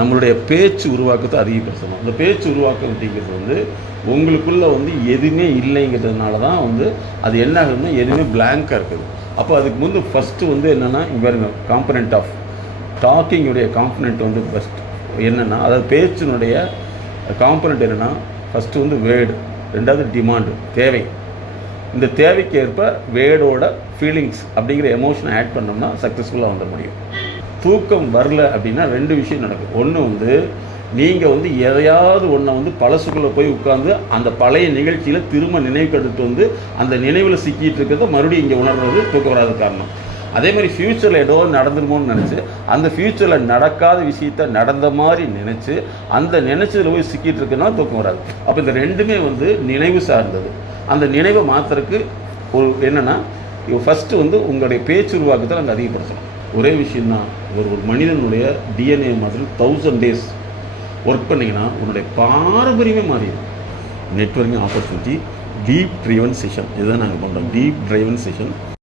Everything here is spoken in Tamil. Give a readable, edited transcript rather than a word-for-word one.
நம்மளுடைய பேச்சு உருவாக்கத்தை அதிகப்படுத்தணும். அந்த பேச்சு உருவாக்கம் அப்படிங்கிறது வந்து உங்களுக்குள்ளே வந்து எதுவுமே இல்லைங்கிறதுனால தான் வந்து அது என்ன ஆகுதுன்னா எதுவுமே பிளாங்காக இருக்குது. அப்போ அதுக்கு முன்பு ஃபஸ்ட்டு வந்து என்னென்னா பாருங்க, காம்பனண்ட் ஆஃப் டாக்கிங்குடைய காம்பனண்ட் வந்து ஃபஸ்ட் என்னென்னா, அதாவது பேச்சினுடைய காம்பனண்ட் என்னென்னா, ஃபஸ்ட்டு வந்து வேர்டு, ரெண்டாவது டிமாண்டு, தேவை. இந்த தேவைக்கு ஏற்ப வேர்டோட ஃபீலிங்ஸ் அப்படிங்கிற எமோஷனை ஆட் பண்ணோம்னா சக்ஸஸ்ஃபுல்லாக வந்துட முடியும். தூக்கம் வரல அப்படின்னா ரெண்டு விஷயம் நடக்கும். ஒன்று வந்து நீங்கள் வந்து எதையாவது ஒன்றை வந்து பழசுக்குள்ளே போய் உட்காந்து அந்த பழைய நிகழ்ச்சியில் திரும்ப நினைவுக்கு எடுத்துட்டு வந்து அந்த நினைவில் சிக்கிட்டு இருக்கிறத மறுபடியும் இங்கே உணர்றது தூக்கம் வராத காரணம். அதே மாதிரி ஃப்யூச்சரில் ஏதோ நடந்துருமோன்னு நினச்சி அந்த ஃப்யூச்சரில் நடக்காத விஷயத்த நடந்த மாதிரி நினச்சி அந்த நினச்சதில் போய் சிக்கிட்டு இருக்குன்னா தூக்கம் வராது. அப்போ இந்த ரெண்டுமே வந்து நினைவு சார்ந்தது. அந்த நினைவை மாற்றுறதுக்கு என்னென்னா ஃபஸ்ட்டு வந்து உங்களுடைய பேச்சு உருவாக்கத்தை நாங்கள் அதிகப்படுத்தணும். ஒரே விஷயந்தான், ஒரு மனிதனுடைய டிஎன்ஏ மாதிரி 1000 days ஒர்க் பண்ணிங்கன்னா உன்னுடைய பாரம்பரியமே மாறிடும். Networking opportunity deep driven session இதுதான் நாங்கள் பண்ணுறோம். Deep driven session